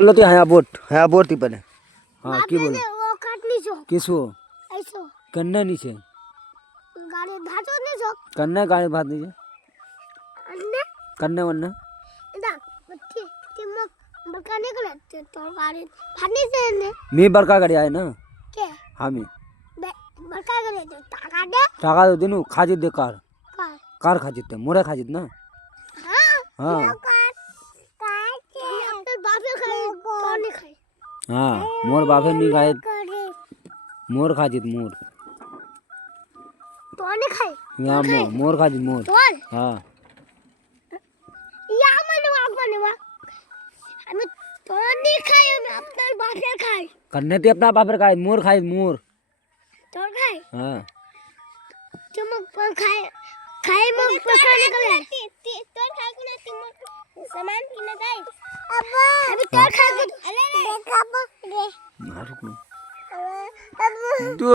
बोलो तो हया बोट थी पहले। हाँ की बोलो वो काटनी छो किसको ऐसो कन्ने नीचे गाड़ी धाचो ने छो कन्ने गाड़ी भात नीचे अन्ने कन्ने वन्ने दा बच्चे तिमो बड़का निकले तो गाड़ी भानी से ने मी बड़का गाड़ी आए ना के हामी बड़का गाड़ी तो टाका दे टाका तो दिनु खाजित दे कार कार कार खाजित ते मोरे खाजित ना हां हाँ कार के अब तो बापे खाए कौन नहीं खाए हाँ मोर बापे नहीं खाए मोर खाजित मोर तो नहीं खाए यहाँ मोर खाजित मोर तो हाँ या मने वा हम तो नहीं खाए हम अपना बापे खाए कन्ने ते अपना बापे खाए मोर खाए मोर तो खाए हाँ तुम खाए खाए में बड़का निकले तो खाए को ना तुम सामान किने जाए अभी तो खाए को अरे देखा रे मारू को अब